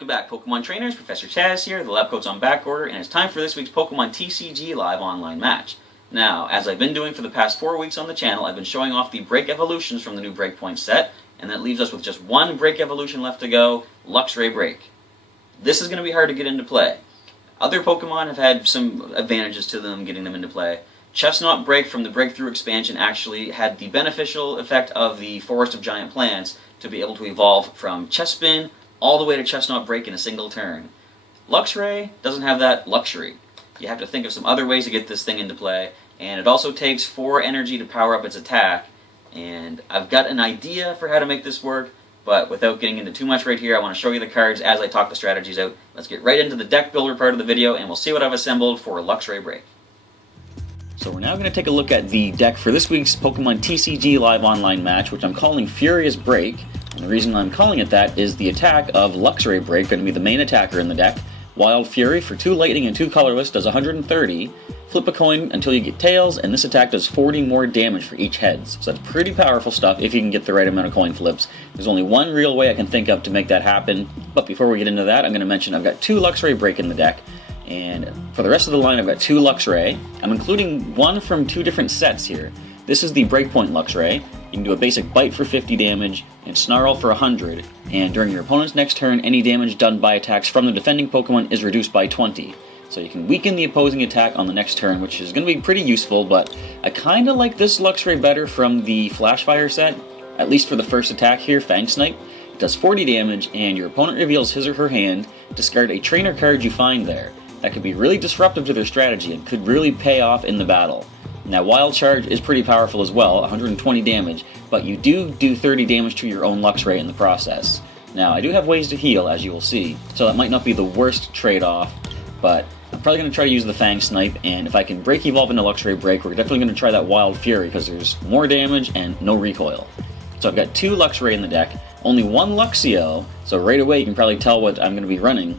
Welcome back, Pokemon trainers. Professor Chaz here. The lab coat's on back order, and it's time for this week's Pokemon TCG live online match. Now, as I've been doing for the past 4 weeks on the channel, I've been showing off the Break evolutions from the new BREAKpoint set, and that leaves us with just one Break evolution left to go, Luxray BREAK. This is going to be hard to get into play. Other Pokemon have had some advantages to them getting them into play. Chestnut Break from the Breakthrough expansion actually had the beneficial effect of the Forest of Giant Plants to be able to evolve from Chespin all the way to Chestnut Break in a single turn. Luxray doesn't have that luxury. You have to think of some other ways to get this thing into play, and it also takes 4 energy to power up its attack, and I've got an idea for how to make this work, but without getting into too much right here, I want to show you the cards as I talk the strategies out. Let's get right into the deck builder part of the video, and we'll see what I've assembled for Luxray BREAK. So we're now going to take a look at the deck for this week's Pokemon TCG live online match, which I'm calling Furious Break. And the reason I'm calling it that is the attack of Luxray BREAK, going to be the main attacker in the deck. Wild Fury for 2 lightning and 2 colorless does 130. Flip a coin until you get tails, and this attack does 40 more damage for each heads. So that's pretty powerful stuff if you can get the right amount of coin flips. There's only one real way I can think of to make that happen, but before we get into that, I'm going to mention I've got 2 Luxray BREAK in the deck. And for the rest of the line, I've got 2 Luxray. I'm including one from 2 different sets here. This is the BREAKpoint Luxray. You can do a basic Bite for 50 damage and Snarl for 100, and during your opponent's next turn, any damage done by attacks from the defending Pokemon is reduced by 20. So you can weaken the opposing attack on the next turn, which is going to be pretty useful, but I kind of like this Luxray better from the Flash Fire set, at least for the first attack here, Fang Snipe. It does 40 damage, and your opponent reveals his or her hand, discard a trainer card you find there. That could be really disruptive to their strategy and could really pay off in the battle. Now, Wild Charge is pretty powerful as well, 120 damage, but you do 30 damage to your own Luxray in the process. Now, I do have ways to heal, as you will see, so that might not be the worst trade-off, but I'm probably going to try to use the Fang Snipe, and if I can Break Evolve into Luxray BREAK, we're definitely going to try that Wild Fury, because there's more damage and no recoil. So I've got 2 Luxray in the deck, only 1 Luxio, so right away you can probably tell what I'm going to be running.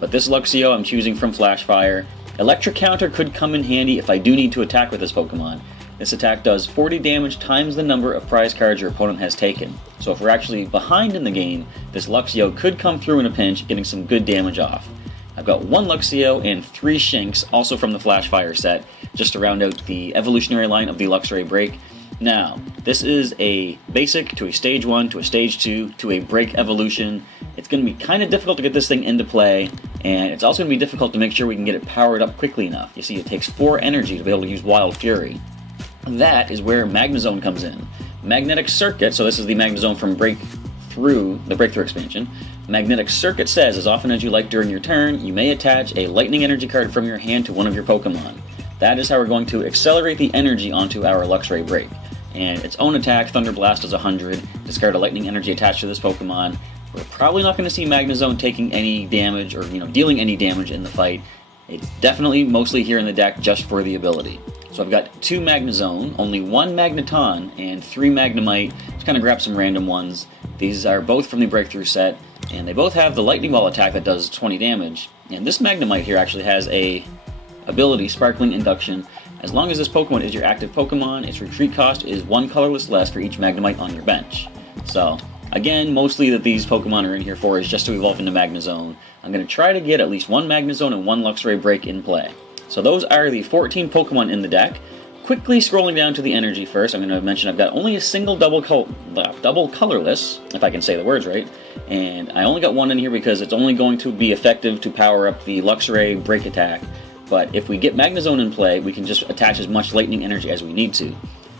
But this Luxio I'm choosing from Flash Fire. Electric Counter could come in handy if I do need to attack with this Pokemon. This attack does 40 damage times the number of prize cards your opponent has taken. So if we're actually behind in the game, this Luxio could come through in a pinch, getting some good damage off. I've got 1 Luxio and 3 Shinx, also from the Flash Fire set, just to round out the evolutionary line of the Luxray BREAK. Now, this is a basic to a stage 1 to a stage 2 to a BREAK evolution. It's going to be kind of difficult to get this thing into play, and it's also going to be difficult to make sure we can get it powered up quickly enough. You see, it takes 4 energy to be able to use Wild Fury. That is where Magnezone comes in. Magnetic Circuit, so this is the Magnezone from the Breakthrough expansion. Magnetic Circuit says, as often as you like during your turn, you may attach a lightning energy card from your hand to one of your Pokemon. That is how we're going to accelerate the energy onto our Luxray BREAK. And its own attack, Thunder Blast, does 100. Discard a lightning energy attached to this Pokemon. We're probably not going to see Magnezone taking any damage or dealing any damage in the fight. It's definitely mostly here in the deck just for the ability. So I've got 2 Magnezone, only 1 Magneton, and 3 Magnemite. Just kind of grab some random ones. These are both from the Breakthrough set, and they both have the Lightning Ball attack that does 20 damage. And this Magnemite here actually has a ability, Sparkling Induction. As long as this Pokemon is your active Pokemon, its retreat cost is 1 colorless less for each Magnemite on your bench. So, again, mostly that these Pokemon are in here for is just to evolve into Magnezone. I'm going to try to get at least 1 Magnezone and 1 Luxray BREAK in play. So those are the 14 Pokemon in the deck. Quickly scrolling down to the energy first, I'm going to mention I've got only a single double colorless, if I can say the words right, and I only got 1 in here because it's only going to be effective to power up the Luxray BREAK attack. But if we get Magnezone in play, we can just attach as much lightning energy as we need to.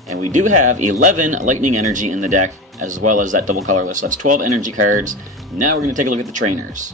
And we do have 11 lightning energy in the deck, as well as that double colorless. So that's 12 energy cards. Now we're going to take a look at the trainers.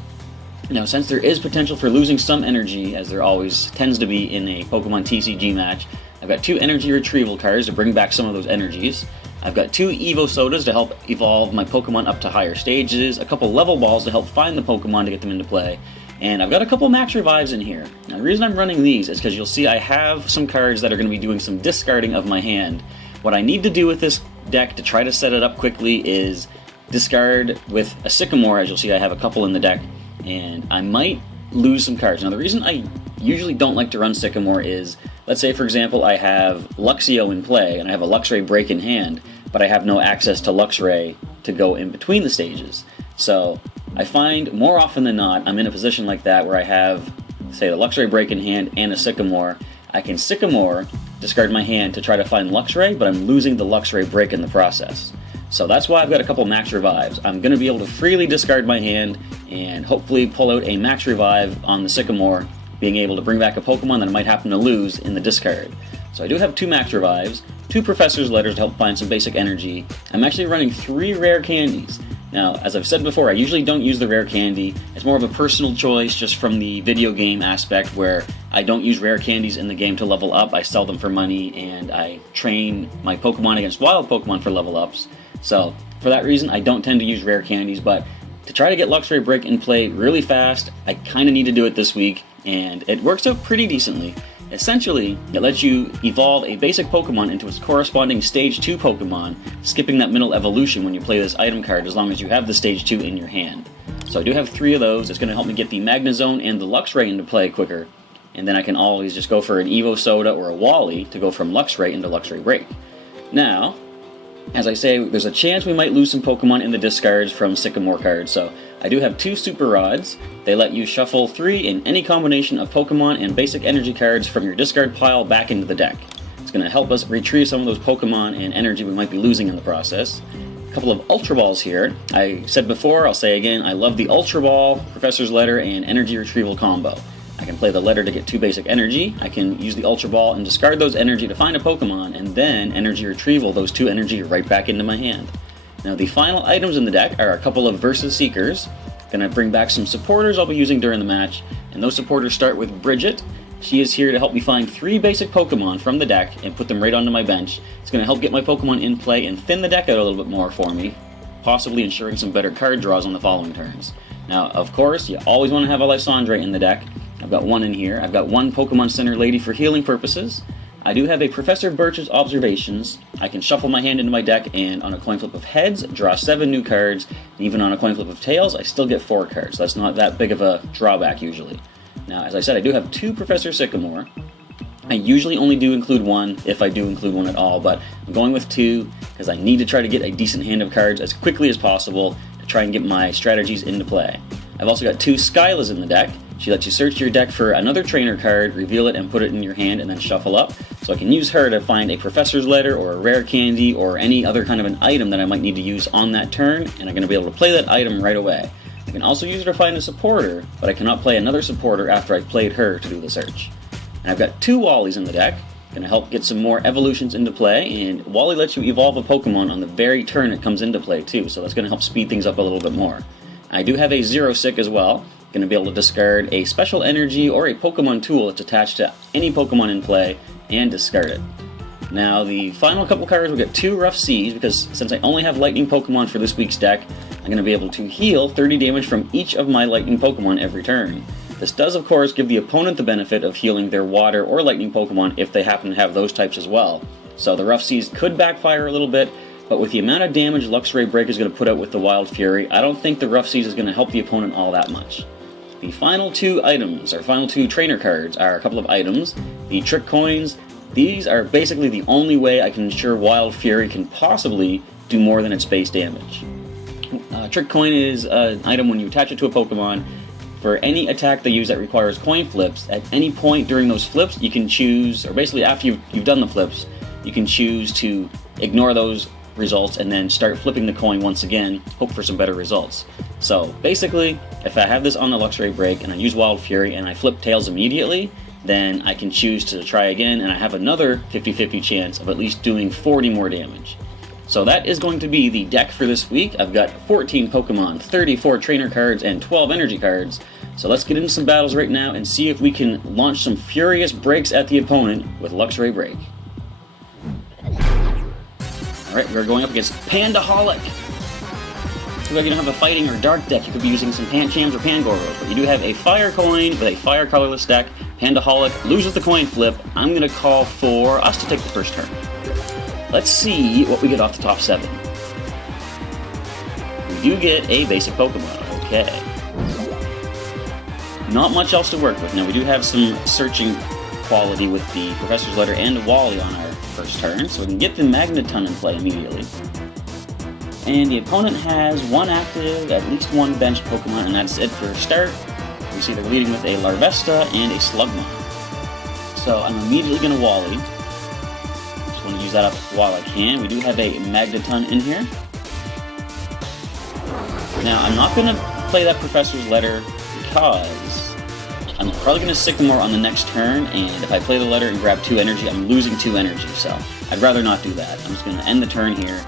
Now, since there is potential for losing some energy, as there always tends to be in a Pokemon TCG match, I've got 2 energy retrieval cards to bring back some of those energies. I've got 2 Evo Sodas to help evolve my Pokemon up to higher stages, a couple level balls to help find the Pokemon to get them into play, and I've got a couple Max Revives in here. Now, the reason I'm running these is because you'll see I have some cards that are going to be doing some discarding of my hand. What I need to do with this deck to try to set it up quickly is discard with a Sycamore, as you'll see I have a couple in the deck, and I might lose some cards. Now, the reason I usually don't like to run Sycamore is, let's say for example I have Luxio in play and I have a Luxray BREAK in hand, but I have no access to Luxray to go in between the stages. So I find more often than not, I'm in a position like that where I have, say, the Luxray BREAK in hand and a Sycamore. I can Sycamore, discard my hand to try to find Luxray, but I'm losing the Luxray BREAK in the process. So that's why I've got a couple max revives. I'm going to be able to freely discard my hand and hopefully pull out a max revive on the Sycamore, being able to bring back a Pokemon that I might happen to lose in the discard. So I do have 2 max revives, 2 Professor's Letters to help find some basic energy. I'm actually running 3 Rare Candies. Now, as I've said before, I usually don't use the Rare Candy. It's more of a personal choice just from the video game aspect where I don't use Rare Candies in the game to level up. I sell them for money and I train my Pokemon against wild Pokemon for level ups. So, for that reason, I don't tend to use Rare Candies, but to try to get Luxray BREAK in play really fast, I kind of need to do it this week, and it works out pretty decently. Essentially, it lets you evolve a basic Pokemon into its corresponding Stage 2 Pokemon, skipping that middle evolution when you play this item card as long as you have the Stage 2 in your hand. So I do have 3 of those. It's going to help me get the Magnezone and the Luxray into play quicker, and then I can always just go for an Evo Soda or a Wally to go from Luxray into Luxray BREAK. Now, as I say, there's a chance we might lose some Pokemon in the discards from Sycamore cards, so I do have 2 Super Rods. They let you shuffle 3 in any combination of Pokemon and basic energy cards from your discard pile back into the deck. It's going to help us retrieve some of those Pokemon and energy we might be losing in the process. A couple of Ultra Balls here. I said before, I'll say again, I love the Ultra Ball, Professor's Letter, and Energy Retrieval combo. I can play the letter to get 2 basic energy, I can use the Ultra Ball and discard those energy to find a Pokemon, and then Energy Retrieval those 2 energy right back into my hand. Now the final items in the deck are a couple of Versus Seekers. Gonna bring back some supporters I'll be using during the match, and those supporters start with Bridget. She is here to help me find 3 basic Pokemon from the deck and put them right onto my bench. It's gonna help get my Pokemon in play and thin the deck out a little bit more for me, possibly ensuring some better card draws on the following turns. Now, of course, you always want to have a Lysandre in the deck. I've got 1 in here. I've got 1 Pokemon Center Lady for healing purposes. I do have a Professor Birch's Observations. I can shuffle my hand into my deck and on a coin flip of heads, draw 7 new cards. And even on a coin flip of tails, I still get 4 cards. That's not that big of a drawback usually. Now, as I said, I do have 2 Professor Sycamore. I usually only do include 1, if I do include 1 at all, but I'm going with 2 because I need to try to get a decent hand of cards as quickly as possible to try and get my strategies into play. I've also got 2 Skylas in the deck. She lets you search your deck for another trainer card, reveal it, and put it in your hand, and then shuffle up. So I can use her to find a Professor's Letter or a Rare Candy or any other kind of an item that I might need to use on that turn, and I'm going to be able to play that item right away. I can also use her to find a supporter, but I cannot play another supporter after I've played her to do the search. And I've got 2 Wallies in the deck. Going to help get some more evolutions into play, and Wally lets you evolve a Pokemon on the very turn it comes into play too, so that's going to help speed things up a little bit more. I do have a Zero Sick as well. Going to be able to discard a special energy or a Pokemon tool that's attached to any Pokemon in play and discard it. Now the final couple cards will get 2 Rough Seas because since I only have Lightning Pokemon for this week's deck, I'm going to be able to heal 30 damage from each of my Lightning Pokemon every turn. This does of course give the opponent the benefit of healing their Water or Lightning Pokemon if they happen to have those types as well. So the Rough Seas could backfire a little bit, but with the amount of damage Luxray BREAK is going to put out with the Wild Fury, I don't think the Rough Seas is going to help the opponent all that much. The final 2 items, or final 2 trainer cards, are a couple of items. The Trick Coins. These are basically the only way I can ensure Wild Fury can possibly do more than its base damage. Trick Coin is an item when you attach it to a Pokemon. For any attack they use that requires coin flips, at any point during those flips, you can choose, or basically after you've done the flips, you can choose to ignore those results and then start flipping the coin once again, hope for some better results. So basically, if I have this on the Luxray BREAK and I use Wild Fury and I flip Tails immediately, then I can choose to try again and I have another 50-50 chance of at least doing 40 more damage. So that is going to be the deck for this week. I've got 14 Pokemon, 34 trainer cards, and 12 energy cards. So let's get into some battles right now and see if we can launch some furious breaks at the opponent with Luxray BREAK. Alright, we're going up against Pandaholic. Too bad you don't have a fighting or dark deck. You could be using some Panchams or Pangoros, but you do have a fire coin with a fire colorless deck. Pandaholic loses the coin flip. I'm going to call for us to take the first turn. Let's see what we get off the top 7. We do get a basic Pokemon. Okay. Not much else to work with. Now we do have some searching quality with the Professor's Letter and Wally on our first turn, so we can get the Magnezone in play immediately. And the opponent has one active, at least one benched Pokemon, and that's it for a start. We see they're leading with a Larvesta and a Slugma. So I'm immediately going to Wally. Just want to use that up while I can. We do have a Magnezone in here. Now, I'm not going to play that Professor's Letter because I'm probably going to Sycamore on the next turn, and if I play the letter and grab 2 energy, I'm losing 2 energy, so I'd rather not do that. I'm just going to end the turn here.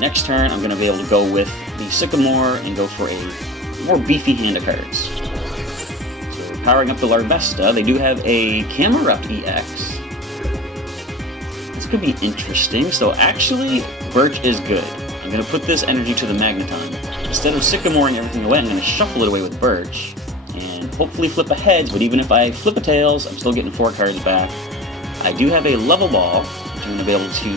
Next turn, I'm going to be able to go with the Sycamore and go for a more beefy hand of cards. So, powering up the Larvesta, they do have a Camerupt-EX. This could be interesting. So actually, Birch is good. I'm going to put this energy to the Magnezone. Instead of Sycamoring everything away, I'm going to shuffle it away with Birch. And hopefully flip a heads, but even if I flip a tails, I'm still getting 4 cards back. I do have a Level Ball, which I'm going to be able to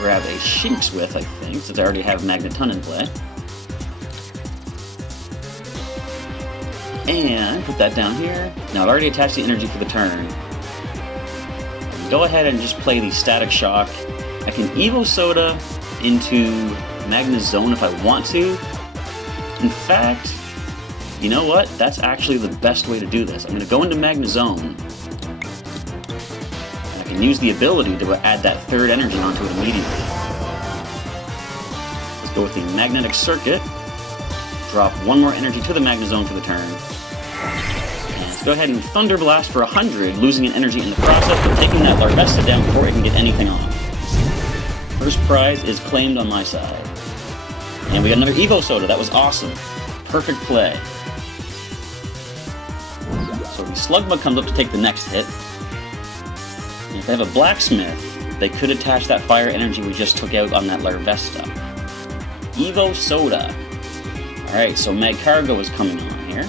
grab a Shinx with, I think, since I already have Magnezone in play. And put that down here. Now I've already attached the energy for the turn. I can go ahead and just play the Static Shock. I can Evo Soda into Magnezone if I want to. In fact, you know what? That's actually the best way to do this. I'm going to go into Magnezone. And I can use the ability to add that 3rd energy onto it immediately. Let's go with the Magnetic Circuit. Drop 1 more energy to the Magnezone for the turn. And let's go ahead and Thunder Blast for 100, losing an energy in the process, but taking that Larvesta down before it can get anything off. First prize is claimed on my side. And we got another Evo Soda. That was awesome. Perfect play. So the Slugma comes up to take the next hit. And if they have a Blacksmith, they could attach that fire energy we just took out on that Larvesta. Evo Soda. Alright, so Magcargo is coming on here.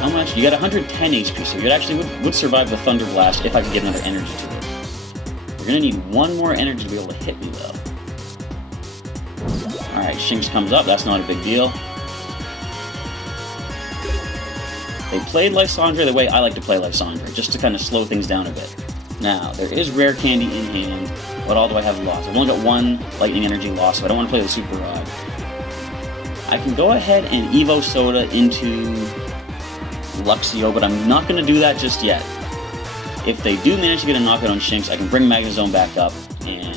How much? You got 110 HP, so you actually would survive the Thunder Blast if I could get another energy to it. We're going to need 1 more energy to be able to hit me, though. Alright, Shinx comes up, that's not a big deal. They played Lysandre the way I like to play Lysandre, just to kind of slow things down a bit. Now, there is Rare Candy in hand. What all do I have lost? I've only got 1 Lightning Energy lost, so I don't want to play the Super Rod. I can go ahead and Evo Soda into Luxio, but I'm not going to do that just yet. If they do manage to get a knockout on Shinx, I can bring Magnezone back up, and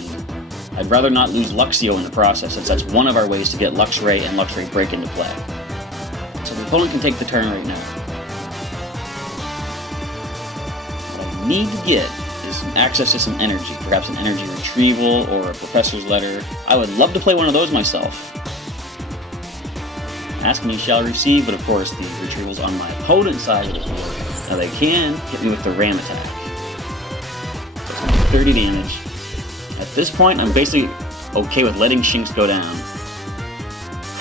I'd rather not lose Luxio in the process, since that's one of our ways to get Luxray and Luxray BREAK into play. So the opponent can take the turn right now. What I need to get is some access to some energy, perhaps an energy retrieval or a Professor's Letter. I would love to play one of those myself. Ask me shall receive, but of course the retrieval's on my opponent's side of the board. Now they can hit me with the Ram attack. That's 30 damage. At this point, I'm basically okay with letting Shinx go down.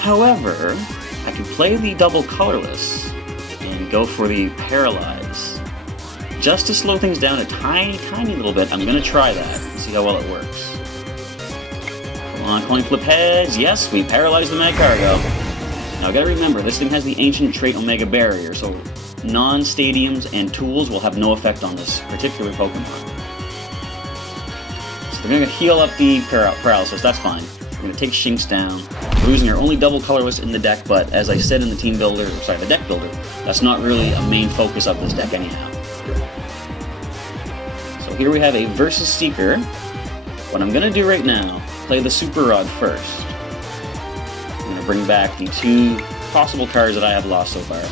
However, I can play the double colorless and go for the Paralyze. Just to slow things down a tiny little bit, I'm going to try that and see how well it works. Come on, coin flip heads. Yes, we paralyzed the Magcargo. Now, gotta remember, this thing has the Ancient Trait Omega Barrier, so non-stadiums and tools will have no effect on this particular Pokemon. So they're gonna heal up the paralysis, that's fine. We're gonna take Shinx down. We're using our only double colorless in the deck, but as I said in the team builder, sorry, the deck builder, that's not really a main focus of this deck anyhow. So here we have a Versus Seeker. What I'm gonna do right now, play the Super Rod first. I'm going to bring back the 2 possible cards that I have lost so far.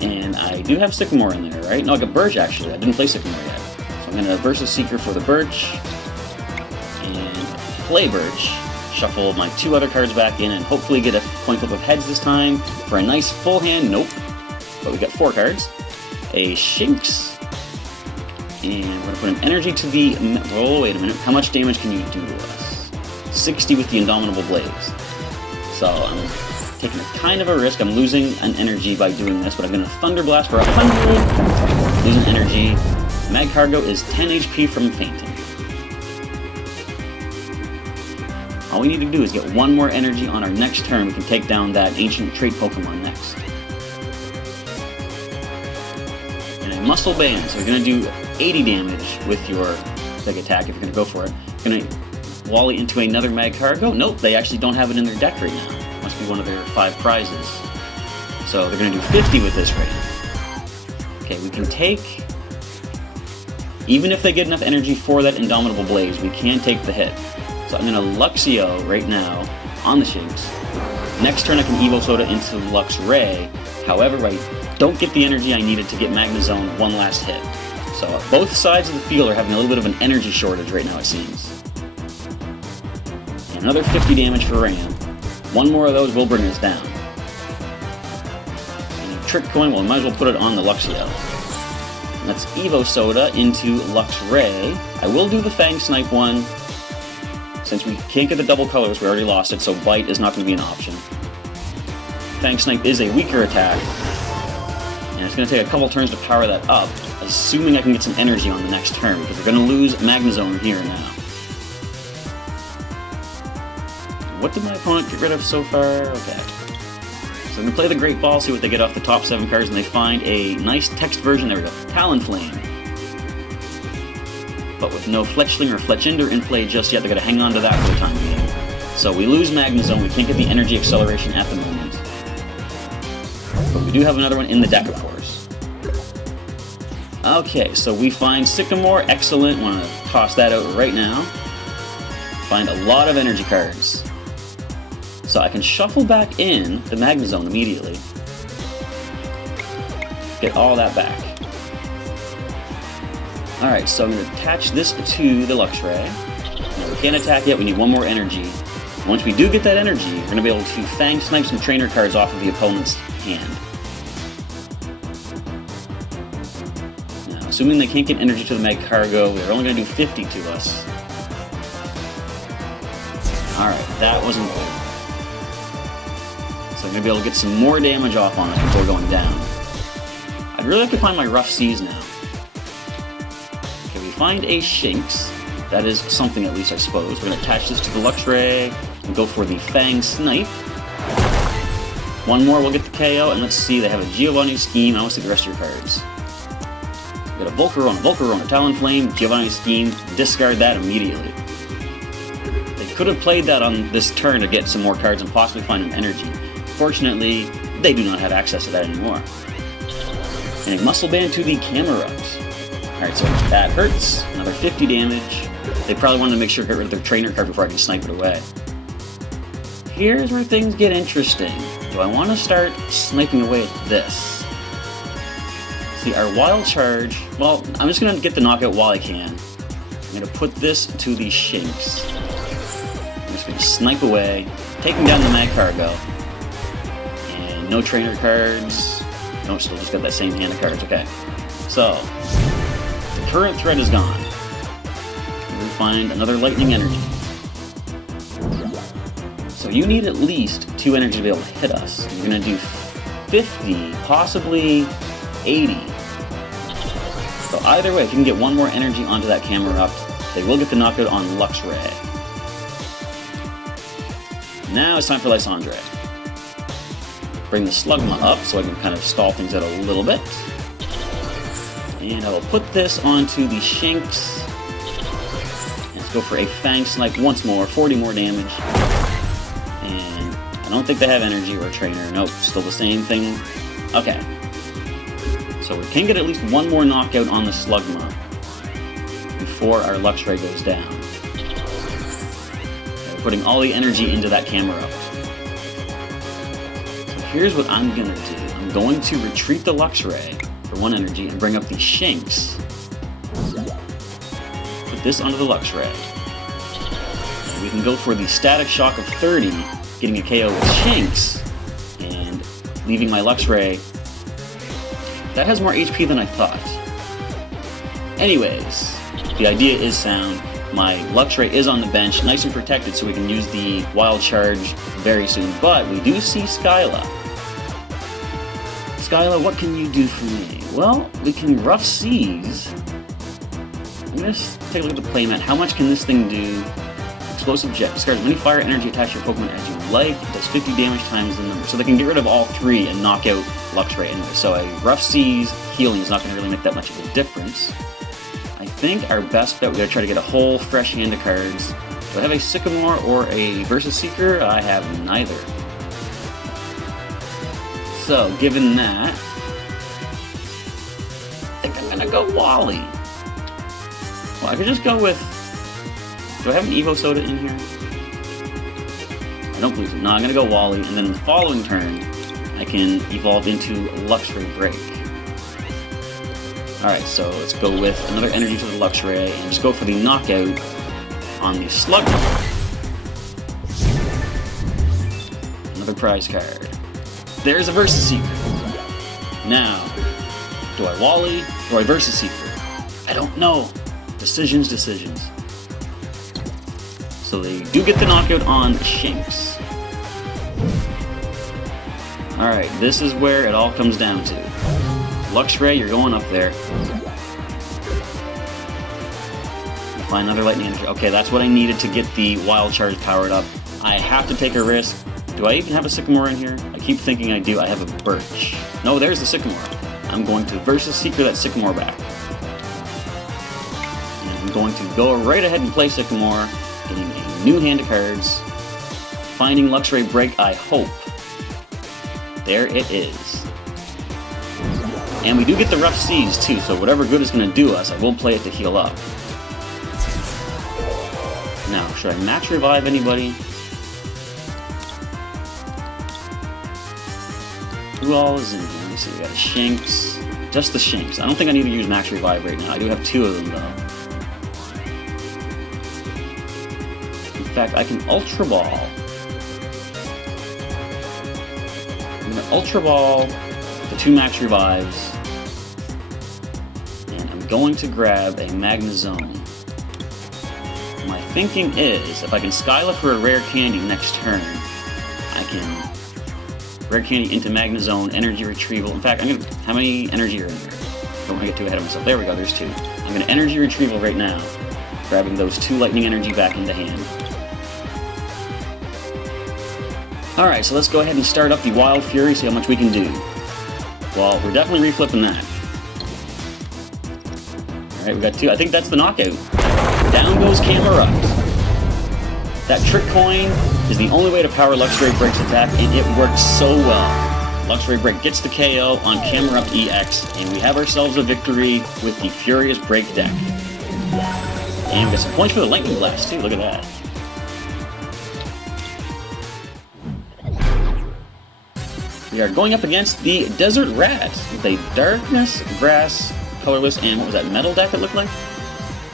And I do have Sycamore in there, right? No, I got Birch actually. I didn't play Sycamore yet. So I'm going to Versus Seeker for the Birch. And play Birch. Shuffle my 2 other cards back in and hopefully get a coin flip of heads this time. For a nice full hand, nope. But we got 4 cards. A Shinx. And we're going to put an energy to the... Oh, wait a minute. How much damage can you do to us? 60 with the Indomitable Blaze. So I'm taking a kind of a risk. I'm losing an energy by doing this, but I'm going to Thunder Blast for 100. Losing energy. Magcargo is 10 HP from fainting. All we need to do is get 1 more energy on our next turn. We can take down that Ancient Trait Pokemon next. And a Muscle Band, so we're going to do 80 damage with your big attack if you're going to go for it. Going to Wally into another Magcargo? Nope, they actually don't have it in their deck right now. Must be one of their 5 prizes. So they're going to do 50 with this right now. Okay, we can take... Even if they get enough energy for that Indomitable Blaze, we can take the hit. So I'm going to Luxio right now on the Shinx. Next turn I can Evo Soda into Luxray. However, I don't get the energy I needed to get Magnezone one last hit. So both sides of the field are having a little bit of an energy shortage right now, it seems. And another 50 damage for Ram. One more of those will bring us down. And a Trick Coin, well, I might as well put it on the Luxio. Let's Evo Soda into Luxray. I will do the Fang Snipe one. Since we can't get the double colors, we already lost it, so Bite is not going to be an option. Fang Snipe is a weaker attack. And it's going to take a couple turns to power that up, assuming I can get some energy on the next turn, because we're going to lose Magnezone here and now. What did my opponent get rid of so far? Okay. So I'm going to play the Great Ball, see what they get off the top 7 cards, and they find a nice text version. There we go. Talonflame. But with no Fletchling or Fletchinder in play just yet, they're going to hang on to that for the time being. So we lose Magnezone. We can't get the energy acceleration at the moment. But we do have another one in the deck, of course. Okay, so we find Sycamore. Excellent. Want to toss that out right now. Find a lot of energy cards. So I can shuffle back in the Magnezone immediately. Get all that back. Alright, so I'm going to attach this to the Luxray. Now, we can't attack yet, we need one more energy. Once we do get that energy, we're going to be able to Fang Snipe some trainer cards off of the opponent's hand. Now, assuming they can't get energy to the Magcargo, they're only going to do 50 to us. Alright, that wasn't good. So I'm going to be able to get some more damage off on us before going down. I'd really like to find my Rough Seas now. Okay, we find a Shinx. That is something at least, I suppose. We're going to attach this to the Luxray and go for the Fang Snipe. One more, we'll get the KO, and let's see, they have a Giovanni Scheme. I want to see the rest of your cards. We got a Volcarona, Talonflame, Giovanni Scheme. Discard that immediately. They could have played that on this turn to get some more cards and possibly find an energy. Fortunately, they do not have access to that anymore. And a Muscle Band to the Camerupt. Alright, so that hurts. Another 50 damage. They probably wanted to make sure to get rid of their trainer card before I can snipe it away. Here's where things get interesting. Do I want to start sniping away at this? See, our Wild Charge... Well, I'm just going to get the knockout while I can. I'm going to put this to the Shinx. I'm just going to snipe away, taking down the Magcargo. And no trainer cards. No, still just got that same hand of cards. Okay. So, the current threat is gone. We find another Lightning Energy. So you need at least 2 energy to be able to hit us. You're going to do 50, possibly 80. So either way, if you can get one more energy onto that Camerupt, they will get the knockout on Luxray. Now it's time for Lysandre. Bring the Slugma up so I can kind of stall things out a little bit. And I will put this onto the Shinx. Let's go for a Fang Snipe once more, 40 more damage. And I don't think they have energy or a trainer. Nope, still the same thing. Okay. So we can get at least one more knockout on the Slugma before our Luxray goes down. Okay, putting all the energy into that Camerupt. So here's what I'm going to do. I'm going to retreat the Luxray for 1 energy and bring up the Shinx. Put this onto the Luxray. And we can go for the Static Shock of 30, getting a KO with Shinx, and leaving my Luxray. That has more HP than I thought. Anyways, the idea is sound. My Luxray is on the bench, nice and protected, so we can use the Wild Charge very soon. But we do see Skyla. Skyla, what can you do for me? Well, we can Rough Seas. I'm going to take a look at the playmat. How much can this thing do? Explosive Jet. Discards many fire energy attached to your Pokemon as you like. It does 50 damage times the number. So they can get rid of all 3 and knock out Luxray anyway. So a Rough Seas healing is not going to really make that much of a difference. I think our best bet, we got to try to get a whole fresh hand of cards. Do I have a Sycamore or a Versus Seeker? I have neither. So, given that, I think I'm gonna go Wally. Well, I could just go with... Do I have an Evo Soda in here? I don't believe so. No, I'm gonna go Wally, and then in the following turn, I can evolve into Luxray BREAK. Alright, so let's go with another energy to the Luxray, and just go for the knockout on the Slug. Another prize card. There's a Versus Seeker. Now, do I Wally or I Versus Seeker? I don't know. Decisions. So they do get the knockout on Shinx. Alright, this is where it all comes down to. Luxray, you're going up there. Find another lightning energy. Okay, that's what I needed to get the wild charge powered up. I have to take a risk. Do I even have a Sycamore in here? I keep thinking I do. I have a Birch. No, there's the Sycamore. I'm going to Versus Seeker that Sycamore back. And I'm going to go right ahead and play Sycamore, getting a new hand of cards. Finding Luxray BREAK, I hope. There it is. And we do get the Rough Seas too, so whatever good is going to do us, I will play it to heal up. Now, should I Max Revive anybody? Who all is in here? Let me see, we got a Shinx. Just the Shinx. I don't think I need to use Max Revive right now. I do have 2 of them though. In fact, I can Ultra Ball. I'm going to Ultra Ball the 2 Max Revives. And I'm going to grab a Magnezone. My thinking is, if I can Skyla for a Rare Candy next turn, I can Rare Candy into Magnezone, Energy Retrieval. In fact, I'm gonna... How many energy are in there? Don't want to get too ahead of myself. There we go, there's 2. I'm gonna Energy Retrieval right now, grabbing those 2 Lightning Energy back into hand. Alright, so let's go ahead and start up the Wild Fury, see how much we can do. Well, we're definitely reflipping that. Alright, we got 2. I think that's the knockout. Down goes Camerupt. That Trick Coin is the only way to power Luxray BREAK's attack, and it works so well. Luxray BREAK gets the KO on Sceptile-EX, and we have ourselves a victory with the Furious BREAK deck. And we got some points for the Lightning Blast, too. Look at that. We are going up against the Desert Rat with a Darkness, Grass, Colorless, and what was that, Metal deck it looked like?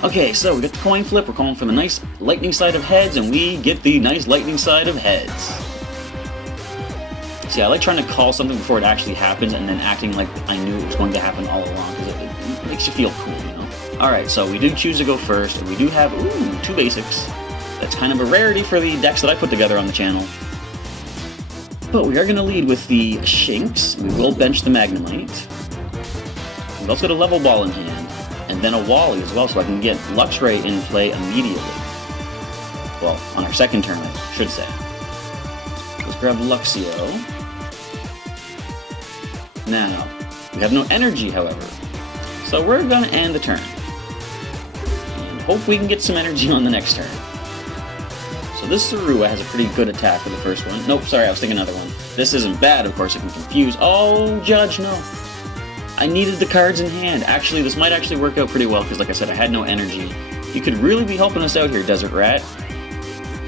Okay, so we get the coin flip, we're calling for the nice lightning side of heads, and we get the nice lightning side of heads. See, I like trying to call something before it actually happens, and then acting like I knew it was going to happen all along, because it makes you feel cool, you know? Alright, so we do choose to go first, and we do have, 2 basics. That's kind of a rarity for the decks that I put together on the channel. But we are going to lead with the Shinx, we will bench the Magnemite. We've also got a Level Ball in hand. And then a Wally as well, so I can get Luxray in play immediately. Well, on our second turn, I should say. Let's grab Luxio. Now, we have no energy, however. So we're going to end the turn. And hope we can get some energy on the next turn. So this Sarua has a pretty good attack for the first one. Nope, sorry, I was thinking another one. This isn't bad, of course, it can confuse. Oh, Judge, no. I needed the cards in hand. Actually, this might actually work out pretty well, because like I said, I had no energy. You could really be helping us out here, Desert Rat.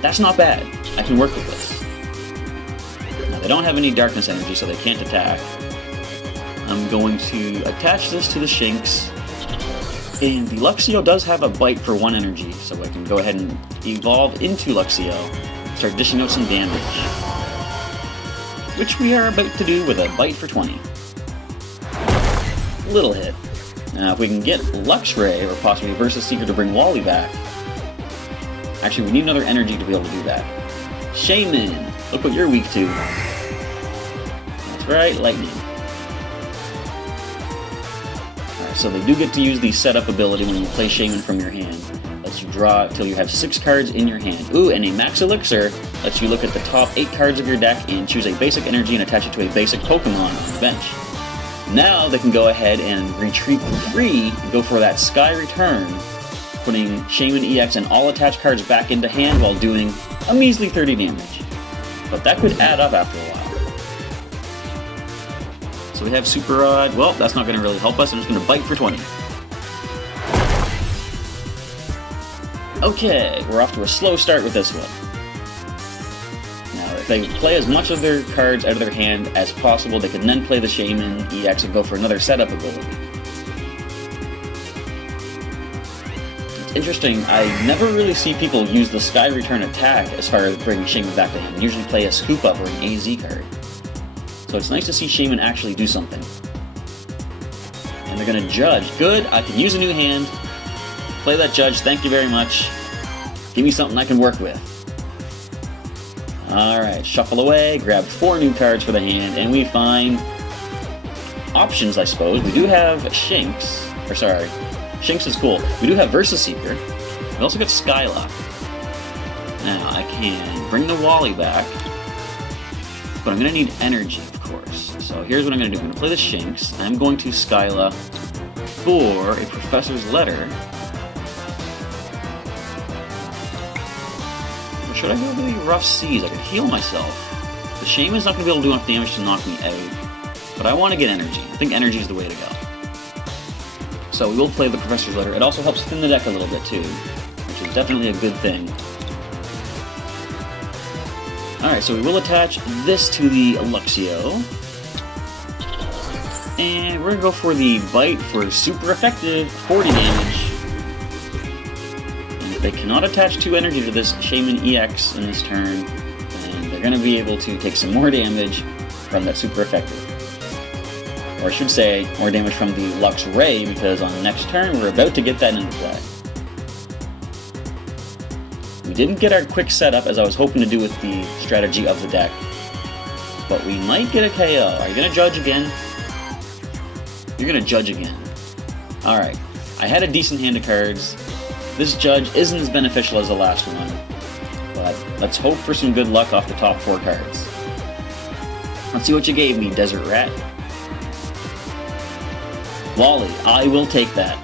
That's not bad. I can work with this. Now, they don't have any darkness energy, so they can't attack. I'm going to attach this to the Shinx. And the Luxio does have a bite for 1 energy, so I can go ahead and evolve into Luxio, start dishing out some damage. Which we are about to do with a bite for 20. Little hit. Now, if we can get Luxray, or possibly Versus Seeker to bring Wally back. Actually, we need another energy to be able to do that. Shaman! Look what you're weak to. That's right, Lightning. Alright, so they do get to use the setup ability when you play Shaman from your hand. Lets you draw until you have 6 cards in your hand. Ooh, and a Max Elixir lets you look at the top 8 cards of your deck and choose a basic energy and attach it to a basic Pokemon on the bench. Now they can go ahead and retreat for free and go for that Sky Return putting Shaman EX and all attached cards back into hand while doing a measly 30 damage. But that could add up after a while. So we have Super Rod. Well, that's not going to really help us. I'm just going to bite for 20. Okay, we're off to a slow start with this one. Now, if they play as much of their cards out of their hand as possible, they can then play the Shaman EX and go for another setup ability. It's interesting, I never really see people use the Sky Return attack as far as bringing Shaman back to hand. They usually play a Scoop Up or an AZ card. So it's nice to see Shaman actually do something. And they're going to judge. Good, I can use a new hand. Play that judge, thank you very much. Give me something I can work with. Alright, shuffle away, grab 4 new cards for the hand, and we find options, I suppose. We do have Shinx, or sorry, Shinx is cool. We do have Versus Seeker. We also got Skylock. Now, I can bring the Wally back, but I'm going to need energy, of course. So here's what I'm going to do. I'm going to play the Shinx. I'm going to Skyla for a Professor's Letter. Or should I go with the Rough Seas? I could heal myself. The Shaman's not going to be able to do enough damage to knock me out, but I want to get energy. I think energy is the way to go. So we will play the Professor's Letter. It also helps thin the deck a little bit too, which is definitely a good thing. Alright, so we will attach this to the Luxio. And we're going to go for the Bite for super effective 40 damage. And if they cannot attach 2 energy to this Shaman EX in this turn, then they're going to be able to take some more damage from that super effective. Or I should say, more damage from the Luxray, because on the next turn we're about to get that into play. We didn't get our quick setup as I was hoping to do with the strategy of the deck, but we might get a KO. Are you going to judge again? You're going to judge again. Alright, I had a decent hand of cards. This judge isn't as beneficial as the last one, but let's hope for some good luck off the top 4 cards. Let's see what you gave me, Desert Rat. Wally, I will take that.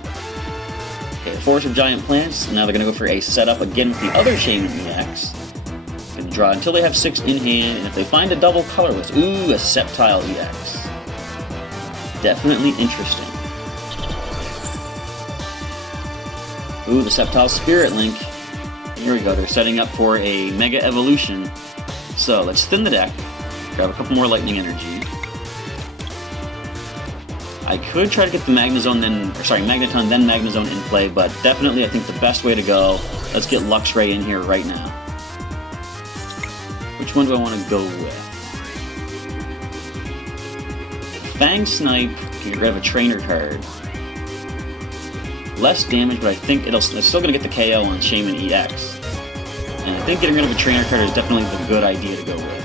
Okay, Forest of Giant Plants. Now they're going to go for a setup again with the other Shaman EX. Going to draw until they have 6 in hand, and if they find a double colorless, ooh, a Sceptile-EX. Definitely interesting. Ooh, the Sceptile Spirit Link. Here we go, they're setting up for a Mega Evolution. So let's thin the deck, grab a couple more Lightning Energy. I could try to get the Magneton then Magnezone in play, but definitely I think the best way to go, let's get Luxray in here right now. Which one do I want to go with? Fang Snipe, you can grab a trainer card. Less damage, but I think it's still going to get the KO on Shaman EX. And I think getting rid of a trainer card is definitely the good idea to go with.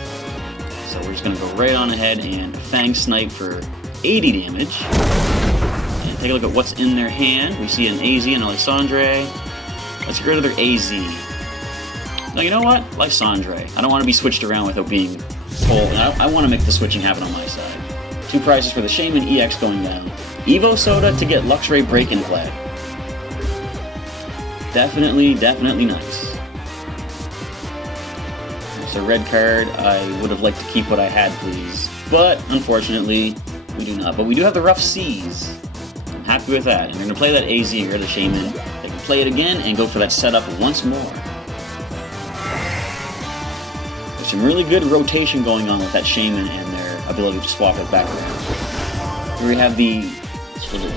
So we're just going to go right on ahead and Fang Snipe for 80 damage. And take a look at what's in their hand. We see an AZ and a Lysandre. Let's get rid of their AZ. No, you know what? Lysandre. I don't want to be switched around without being full. I want to make the switching happen on my side. 2 prizes for the Shaman EX going down. Evo Soda to get Luxray BREAK in play. Definitely nice. It's a red card. I would have liked to keep what I had, please. But, unfortunately, we do not. But we do have the Rough Seas. I'm happy with that. And they're going to play that AZ or the Shaman. They can play it again and go for that setup once more. There's some really good rotation going on with that Shaman and their ability to swap it back around. Here we have the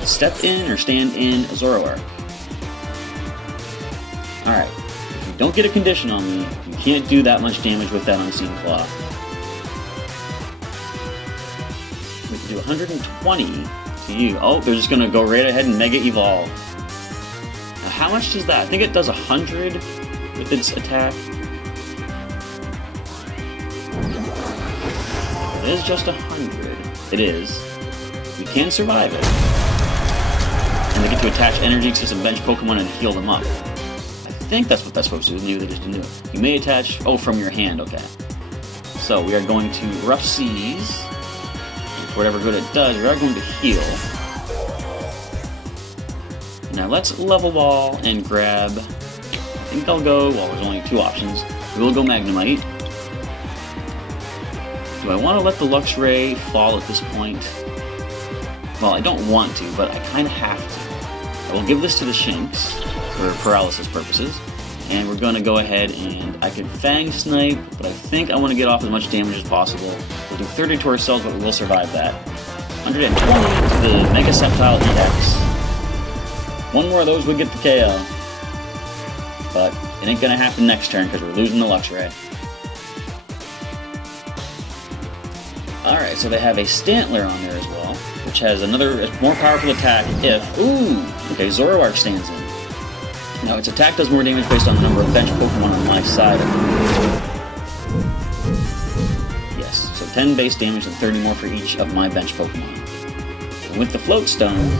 Step In or Stand In Zoroark. Alright, if you don't get a condition on me, you can't do that much damage with that Unseen Claw. We can do 120 to you. Oh, they're just going to go right ahead and Mega Evolve. Now, how much does that? I think it does 100 with its attack. It is just 100. It is. We can survive it. And they get to attach energy to some bench Pokemon and heal them up. I think that's what that's supposed to do. Maybe they just didn't do it. You may attach... Oh, from your hand. Okay. So we are going to Rough Seas. And for whatever good it does, we are going to heal. Now let's level ball and grab, I think I'll go, well there's only two options. We'll go Magnemite. Do I want to let the Luxray fall at this point? Well, I don't want to, but I kind of have to. I will give this to the Shinx for paralysis purposes. And we're going to go ahead and I can Fang Snipe, but I think I want to get off as much damage as possible. We'll do 30 to ourselves, but we will survive that. 120 to the Mega Sceptile-EX. One more of those would get the KO. But it ain't going to happen next turn because we're losing the Luxray. Alright, so they have a Stantler on there as well, which has another more powerful attack if... Ooh! Okay, Zoroark stands in. Now, its attack does more damage based on the number of bench Pokemon on my side of it. Yes, so 10 base damage and 30 more for each of my bench Pokemon. And with the Float Stone,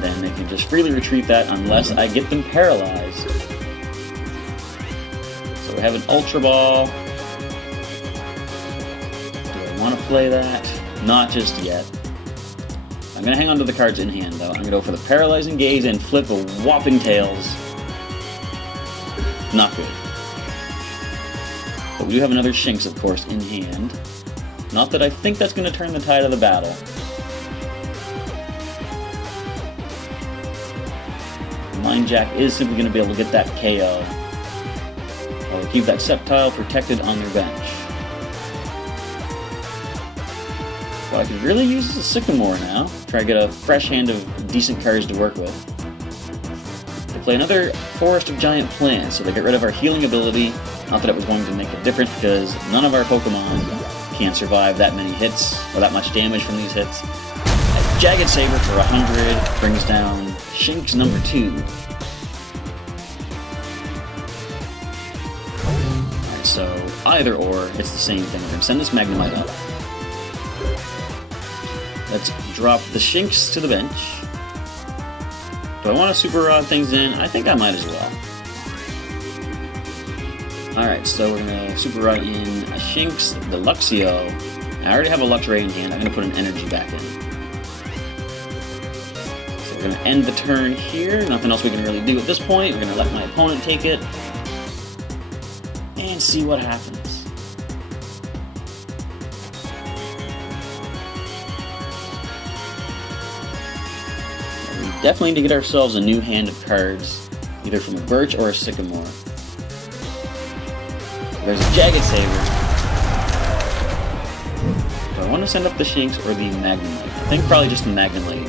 then they can just freely retreat that unless I get them paralyzed. So we have an Ultra Ball. Do I want to play that? Not just yet. I'm going to hang on to the cards in hand, though. I'm going to go for the Paralyzing Gaze and flip a Whopping Tails. Not good. But we do have another Shinx, of course, in hand. Not that I think that's going to turn the tide of the battle. Mind Jack is simply going to be able to get that KO. I'll keep that Sceptile protected on their bench. What I could really use is a Sycamore now. Try to get a fresh hand of decent cards to work with. Play another Forest of Giant Plants, so they get rid of our healing ability. Not that it was going to make a difference because none of our Pokemon can survive that many hits or that much damage from these hits. A Jagged Saber for 100 brings down Shinx number 2. Alright, so either or, it's the same thing. We're going to send this Magnemite up. Let's drop the Shinx to the bench. Do I want to Super Rod things in? I think I might as well. Alright, so we're going to Super Rod in a Shinx, the Luxio. I already have a Luxray in hand. I'm going to put an energy back in. So we're going to end the turn here. Nothing else we can really do at this point. We're going to let my opponent take it. And see what happens. Definitely need to get ourselves a new hand of cards, either from a Birch or a Sycamore. There's a Jagged Saber. Do I want to send up the Shinx or the Magnemite? I think probably just the Magnemite,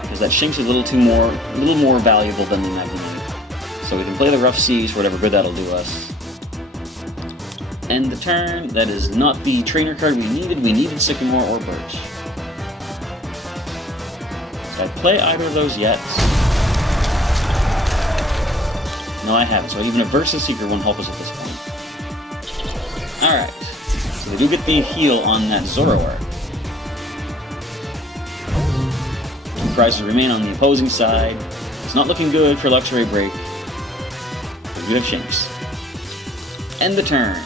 because that Shinx is a little more valuable than the Magnemite. So we can play the Rough Seas for whatever good that'll do us. End the turn. That is not the trainer card we needed. We needed Sycamore or Birch. Did I play either of those yet? No, I haven't, so even a Versus Seeker won't help us at this point. Alright, so we do get the heal on that Zoroark. And prizes remain on the opposing side. It's not looking good for Luxray BREAK. But we do have Shinx. End the turn.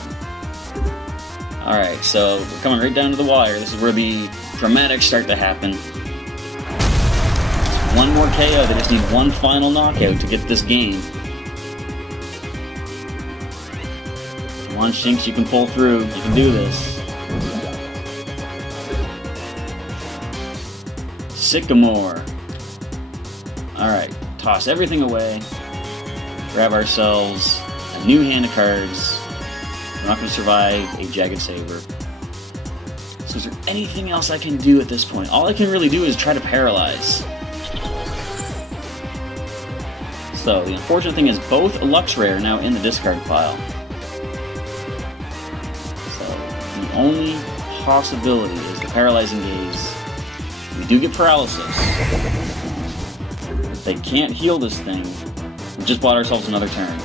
Alright, so we're coming right down to the wire. This is where the dramatics start to happen. One more KO, they just need one final knockout to get this game. Come on, Shinx, you can pull through. You can do this. Sycamore. Alright, toss everything away. Grab ourselves a new hand of cards. We're not going to survive a Jagged Saber. So is there anything else I can do at this point? All I can really do is try to paralyze. So, the unfortunate thing is both Luxray are now in the discard pile. So, the only possibility is the Paralyzing Gaze. We do get paralysis. If they can't heal this thing, we just bought ourselves another turn.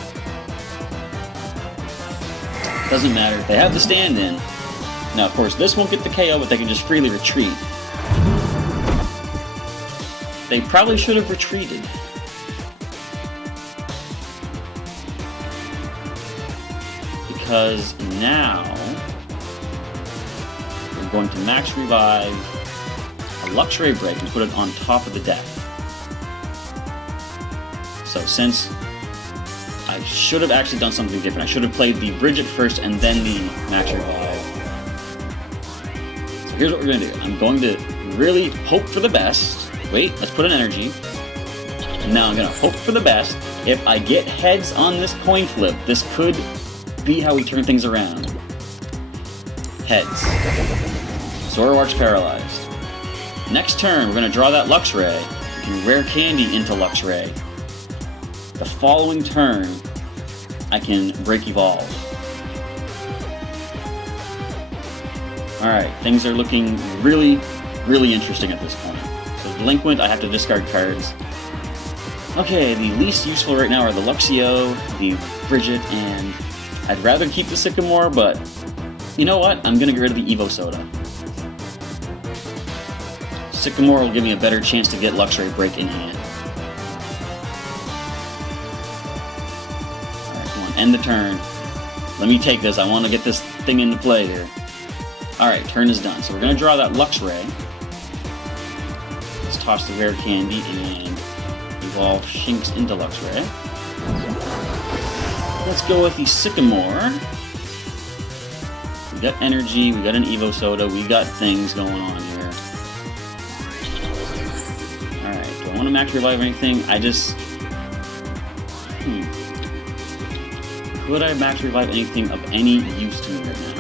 Doesn't matter. They have the stand-in. Now, of course, this won't get the KO, but they can just freely retreat. They probably should have retreated. Because now we're going to max revive a Luxray BREAK and put it on top of the deck. So since I should have actually done something different, I should have played the Bridget first and then the Max Revive. So here's what we're going to do. I'm going to really hope for the best. Wait, let's put an energy. And now I'm going to hope for the best. If I get heads on this coin flip, this could be how we turn things around. Heads. Zoroark's paralyzed. Next turn, we're going to draw that Luxray. We can Rare Candy into Luxray. The following turn, I can Break Evolve. Alright, things are looking really, really interesting at this point. So Delinquent, I have to discard cards. Okay, the least useful right now are the Luxio, the Bridget, and I'd rather keep the Sycamore, but you know what? I'm going to get rid of the Evo Soda. Sycamore will give me a better chance to get Luxray Break in hand. Alright, come on, end the turn. Let me take this, I want to get this thing into play here. Alright, turn is done. So we're going to draw that Luxray. Let's toss the Rare Candy and evolve Shinx into Luxray. Let's go with the Sycamore. We got energy, we got an Evo Soda, we got things going on here. Alright, do I want to Max Revive anything? I just... Could I Max Revive anything of any use to me right now?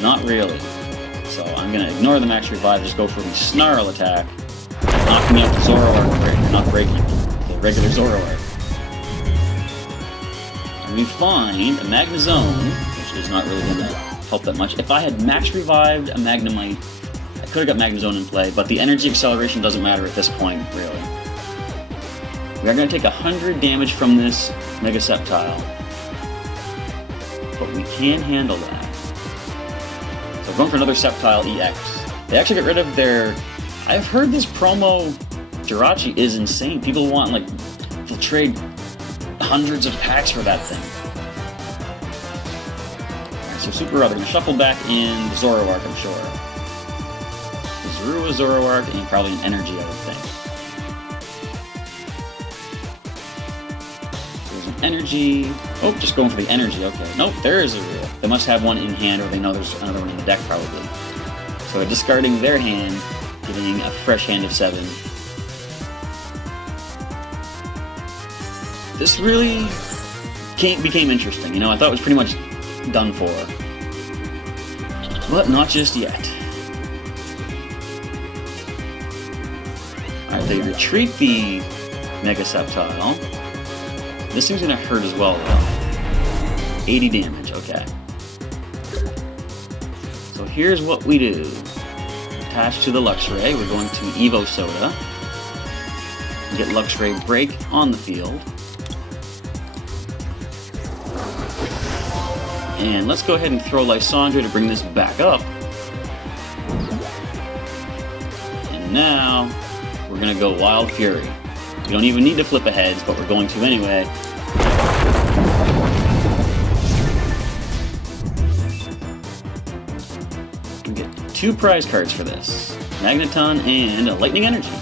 Not really. So I'm going to ignore the Max Revive, just go for the Snarl attack. Knock me out the Zoroark, not breaking the regular Zoroark. We find a Magnezone, which is not really going to help that much. If I had Max Revived a Magnemite, I could have got Magnezone in play, but the energy acceleration doesn't matter at this point, really. We are going to take 100 damage from this Mega Sceptile, but we can handle that. So we're going for another Sceptile-EX. They actually got rid of their... I've heard this promo Jirachi is insane. People want, like, they'll trade hundreds of packs for that thing. Alright, so Super Rubber, I'm going to shuffle back in the Zoroark, I'm sure. Zorua, Zoroark, and probably an energy, I would think. There's an energy. Oh, just going for the energy, okay. Nope, there is a Zorua. They must have one in hand, or they know there's another one in the deck, probably. So they're discarding their hand, getting a fresh hand of 7. This really became interesting, you know, I thought it was pretty much done for. But not just yet. Alright, they retreat the Mega Sceptile. This thing's gonna hurt as well, though. 80 damage, okay. So here's what we do. Attached to the Luxray, we're going to Evo Soda. Get Luxray Break on the field. And let's go ahead and throw Lysandre to bring this back up. And now, we're going to go Wild Fury. We don't even need to flip a heads, but we're going to anyway. We get 2 prize cards for this. Magneton and a Lightning Energy.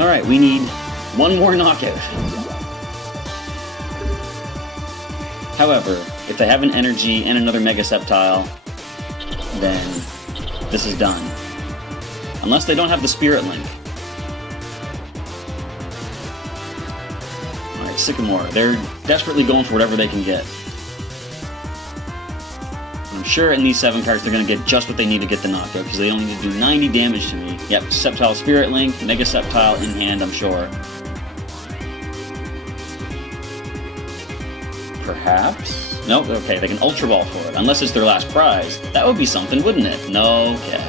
Alright, we need 1 more knockout. However, if they have an energy and another Mega Sceptile, then this is done. Unless they don't have the Spirit Link. Alright, Sycamore. They're desperately going for whatever they can get. I'm sure in these 7 cards they're going to get just what they need to get the knockout, because they only need to do 90 damage to me. Yep, Sceptile Spirit Link, Mega Sceptile in hand, I'm sure. Perhaps? Nope, okay, they can Ultra Ball for it, unless it's their last prize. That would be something, wouldn't it? No, okay.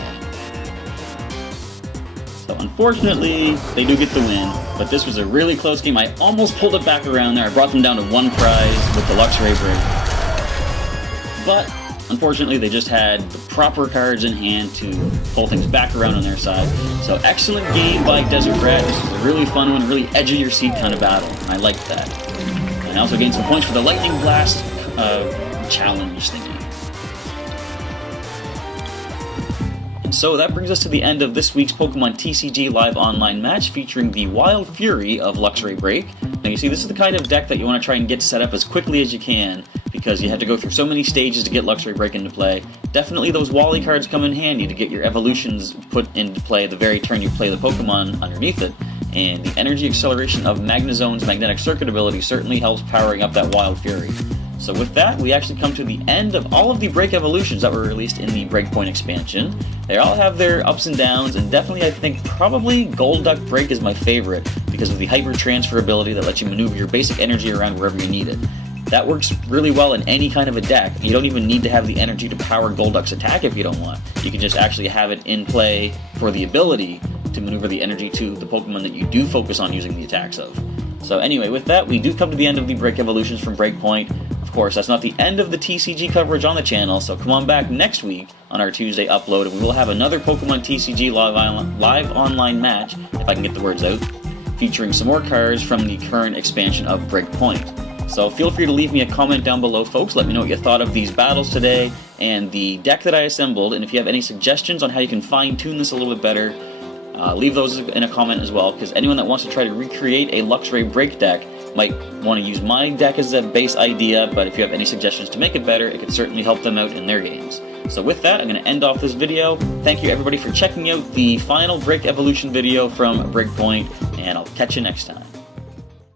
So unfortunately, they do get the win, but this was a really close game. I almost pulled it back around there. I brought them down to 1 prize with the Luxray BREAK. But unfortunately, they just had the proper cards in hand to pull things back around on their side. So excellent game by Desert Rat. This was a really fun one, really edge of your seat kind of battle. I liked that. And I also gained some points for the Lightning Blast challenge thingy. And so that brings us to the end of this week's Pokemon TCG Live Online match featuring the Wild Fury of Luxray BREAK. Now you see, this is the kind of deck that you want to try and get set up as quickly as you can, because you have to go through so many stages to get Luxray BREAK into play. Definitely those Wally cards come in handy to get your evolutions put into play the very turn you play the Pokemon underneath it, and the energy acceleration of Magnezone's magnetic circuit ability certainly helps powering up that Wild Fury. So with that, we actually come to the end of all of the BREAK evolutions that were released in the BREAKpoint expansion. They all have their ups and downs, and definitely I think probably Golduck BREAK is my favorite because of the hyper transfer ability that lets you maneuver your basic energy around wherever you need it. That works really well in any kind of a deck. You don't even need to have the energy to power Golduck's attack if you don't want. You can just actually have it in play for the ability to maneuver the energy to the Pokemon that you do focus on using the attacks of. So anyway, with that, we do come to the end of the BREAK evolutions from BREAKpoint. Of course, that's not the end of the TCG coverage on the channel, so come on back next week on our Tuesday upload, and we will have another Pokemon TCG live online match, if I can get the words out, featuring some more cards from the current expansion of BREAKpoint. So feel free to leave me a comment down below, folks. Let me know what you thought of these battles today and the deck that I assembled, and if you have any suggestions on how you can fine-tune this a little bit better, leave those in a comment as well, because anyone that wants to try to recreate a Luxray BREAK deck might want to use my deck as a base idea, but if you have any suggestions to make it better, it could certainly help them out in their games. So with that, I'm going to end off this video. Thank you everybody for checking out the final BREAK evolution video from BREAKpoint, and I'll catch you next time.